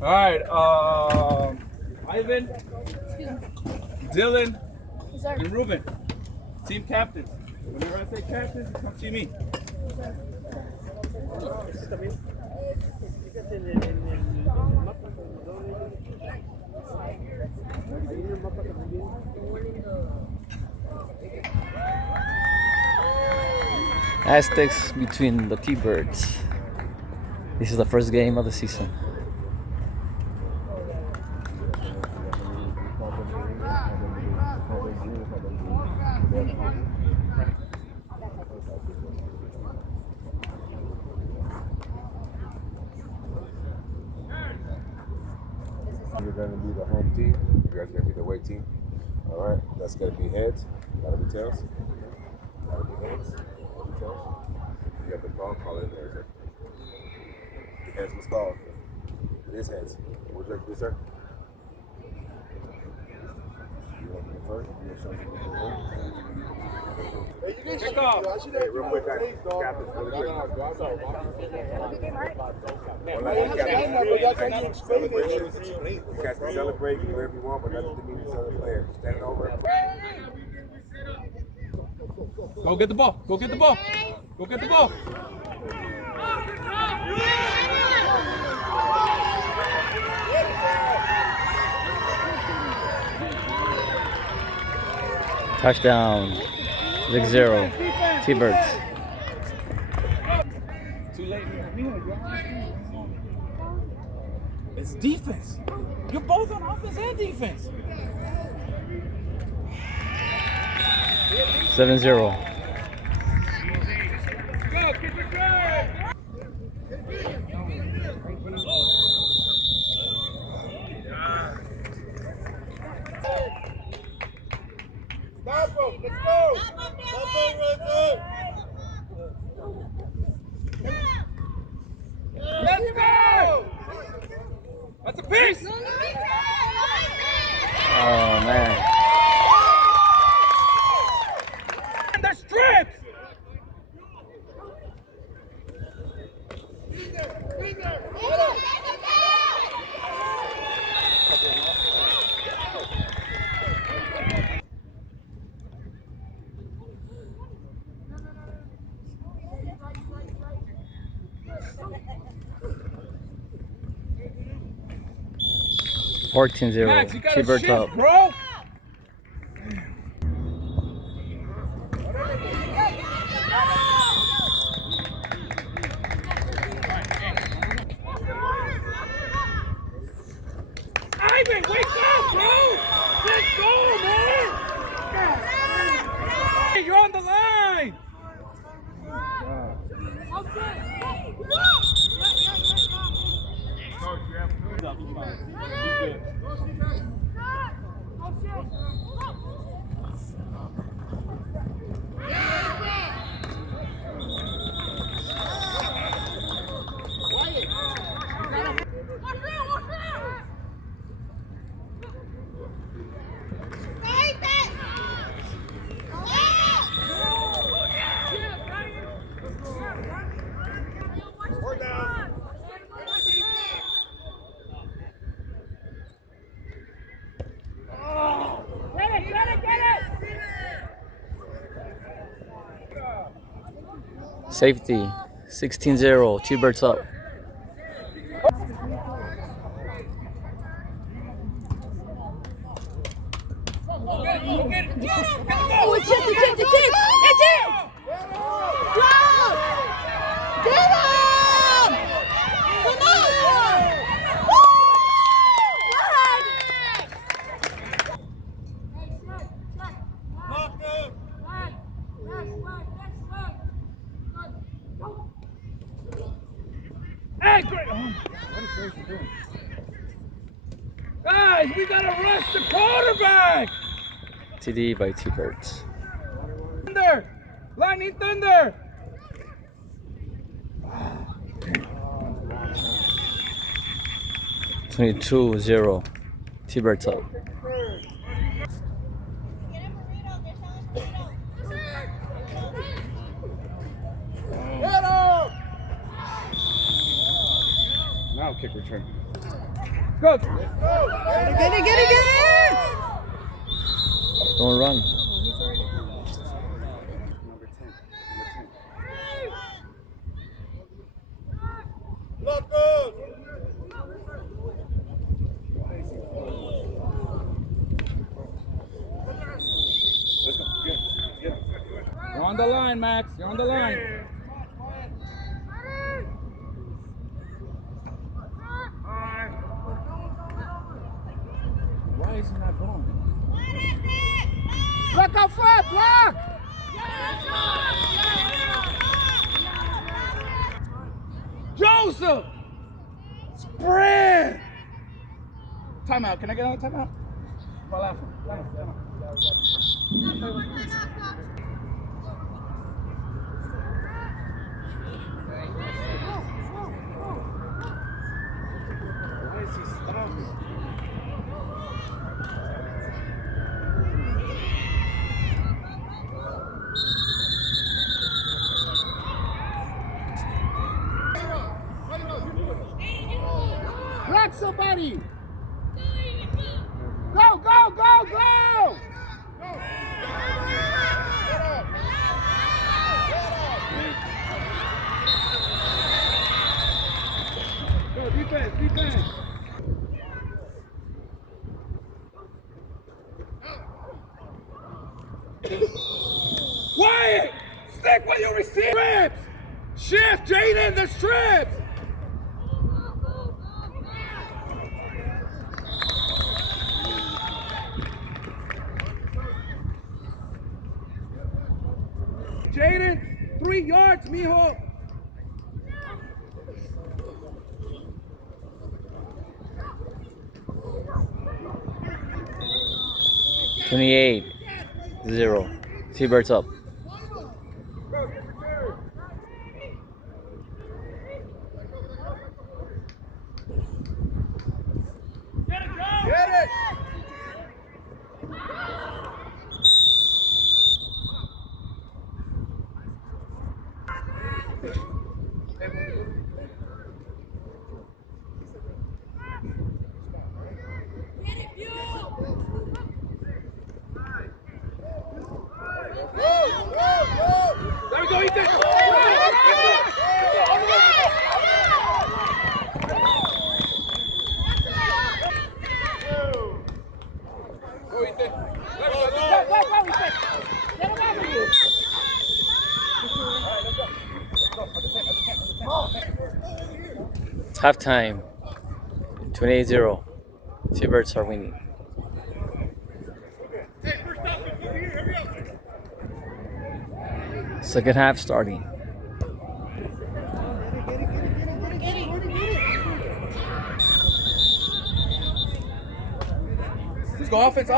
All right, Ivan, Dylan, and Ruben, team captains. Whenever I say captains, you come see me. Aztecs between the T-birds. This is the first game of the season. You're going to be the home team. You guys are going to be the away team. All right. That's going to be heads. That'll be tails. That'll be heads. That'll be tails. You got the ball. Call in there, sir. The heads was called. It is heads. Would you like to do, sir? You want to go first? You want to show me first? Kickoff. Hey, real quick, guys. Captains, really quick. You guys can celebrate, do whatever you want, but nothing to mean to other players. Stand over. Go get the ball. Go get the ball. Go get the ball. Touchdown. 6-0. T-birds. Too late. It's defense. You're both on offense and defense. 7-0. Go, keep it good. Stop him. Let's go. Stop him, Let's go. That's a piece. Oh, man. The strips. 14-0. Max, you gotta T-birds shift, up. bro. Ivan, wake up, bro! Let's go, man! Hey, you're on the line! Safety. 16-0. T-birds up. Oh, it's it! It's it! Go! Get him! Come on! Woo! Hey, great! Oh, what is Gracie doing? Guys, we gotta rush the quarterback! TD by T-birds. Thunder! Lightning Thunder! 22-0. T-birds up. Get him! kick return. Go! Get it! Don't run. Number 10. Let's go. Get. You're on the line, Max. You're on the line. Why is he not going? Block out front! Block! Joseph! Sprint! Timeout. Can I get on a timeout? Call out for timeout. Why is he stopping? Block somebody! Go! Go, defense! Wyatt! Stick with your receiver! Strips! Shift, Jaden, the strips! Jaden, 3 yards, mijo. 28-0. T-birds up. Get it! There we go, Ethan! Go, Ethan! It's halftime. 28-0. T-birds are winning. Second half starting. Let's go offense.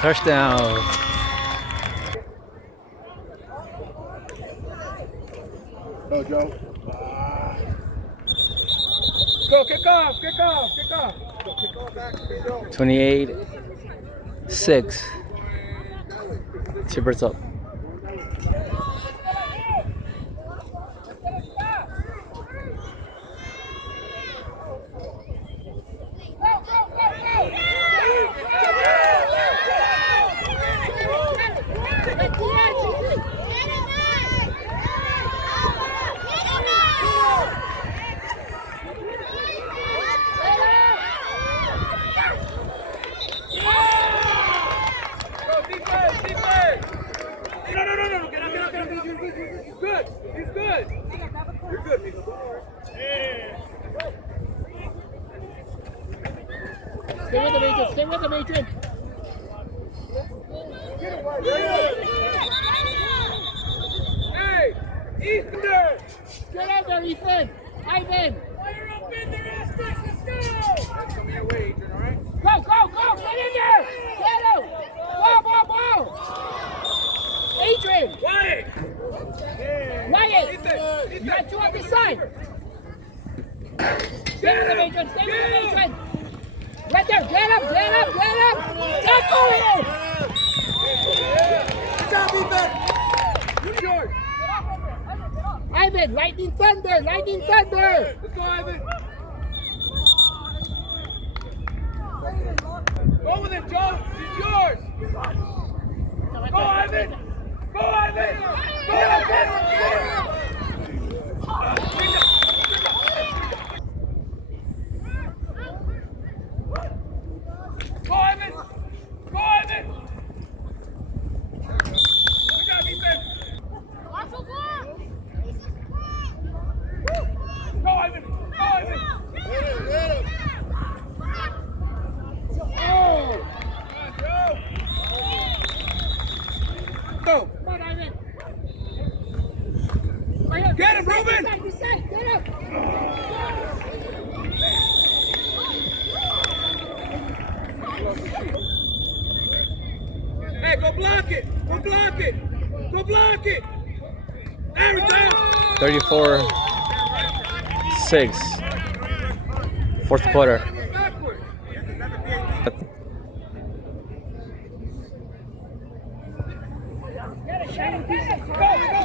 Touchdown. Go, Joe. Go, kick off. 28-6. T-birds up. Stay with him, Adrian. Stay with him, Adrian. Hey, Ethan! Get out there, Ethan. Ivan. Fire up in there, Aztecs! Let's go! That's coming your way, Adrian, all right? Go, go, go. Get in there. Get him. Ball. Adrian. Wyatt! Wyatt. Ethan! You got two on this side. Stay with him, Adrian. Stay with him, Adrian. Right there. Get him. Tackle him. Good job, Ethan! You're yours! Ivan, lightning thunder. Let's go, Ivan! Go with it, Joe! It's yours! Go, Ivan! Go, Ivan! Go, Ivan! Go, Ivan! Go, Ivan! Good job, Ethan! Go, Ivan! Go, Ivan! Oh! Go! Come on, Ivan. Get him, Ruben! This side. Get him. Hey, go block it! Go block it! Go block it! There we go! 34-6. Fourth quarter. Backward.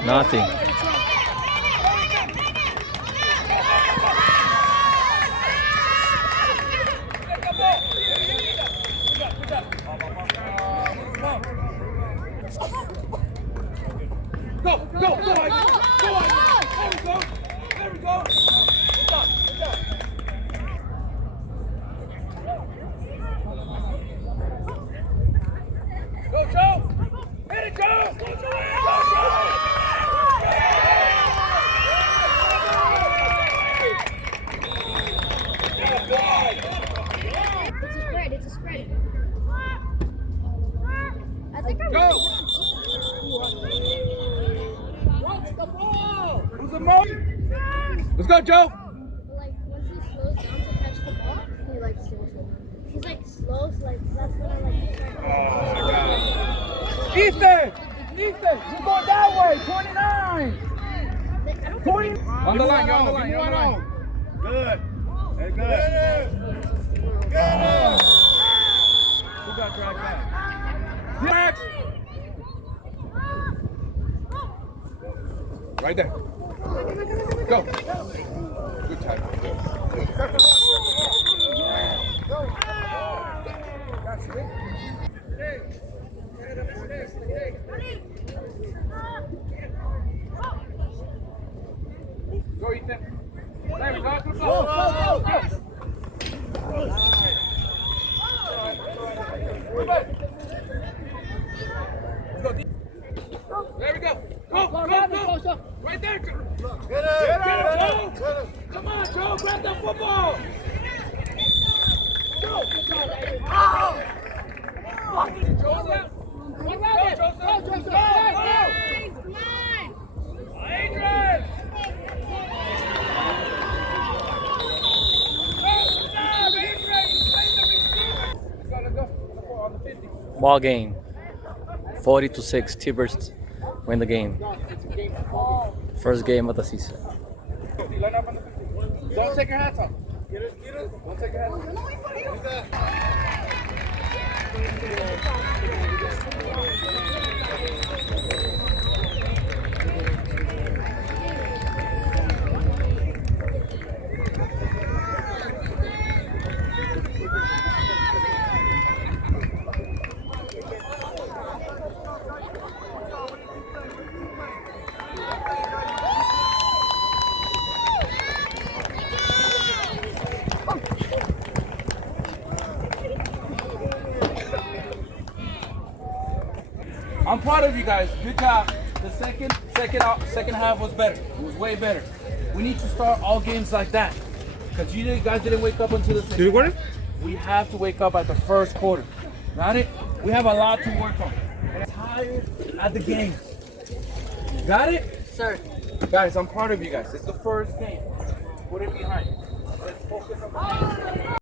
Nothing. Go, Ivan! Go, Ivan! There we go! Good job. Go, Joe! Hit it, Joe! Go, Joe! It's a spread. I think I'm Go! Watch the ball! Who's the most? Let's go, Joe! like once he slows down to catch the ball, he like slows it. He's like slow, so like that's when I like start. Ethan! Ethan! You're going that way! 29! 20! On the line, you're on the line, you're on the line. Good. Hey, good. Get him! Who got dragged back? Max! Right there. Go. Good time. Go, Ethan. There we go. Good ball. Go. There we go. Go. Right there. Get him, Joe. Come on, Joe. Grab that football. Joe. Joseph. Go, Joseph. Go. Adrian. Ball game. 40-6. T-birds win the game. First game of the season. Line up on the 50. Don't take your hats off. I'm proud of you guys. Good job. The second half was better. It was way better. We need to start all games like that. Because you guys didn't wake up until the second quarter? We have to wake up at the first quarter. Got it? We have a lot to work on. And I'm tired at the game. Got it? Sir. Guys, I'm proud of you guys. It's the first game. Put it behind. Let's focus on the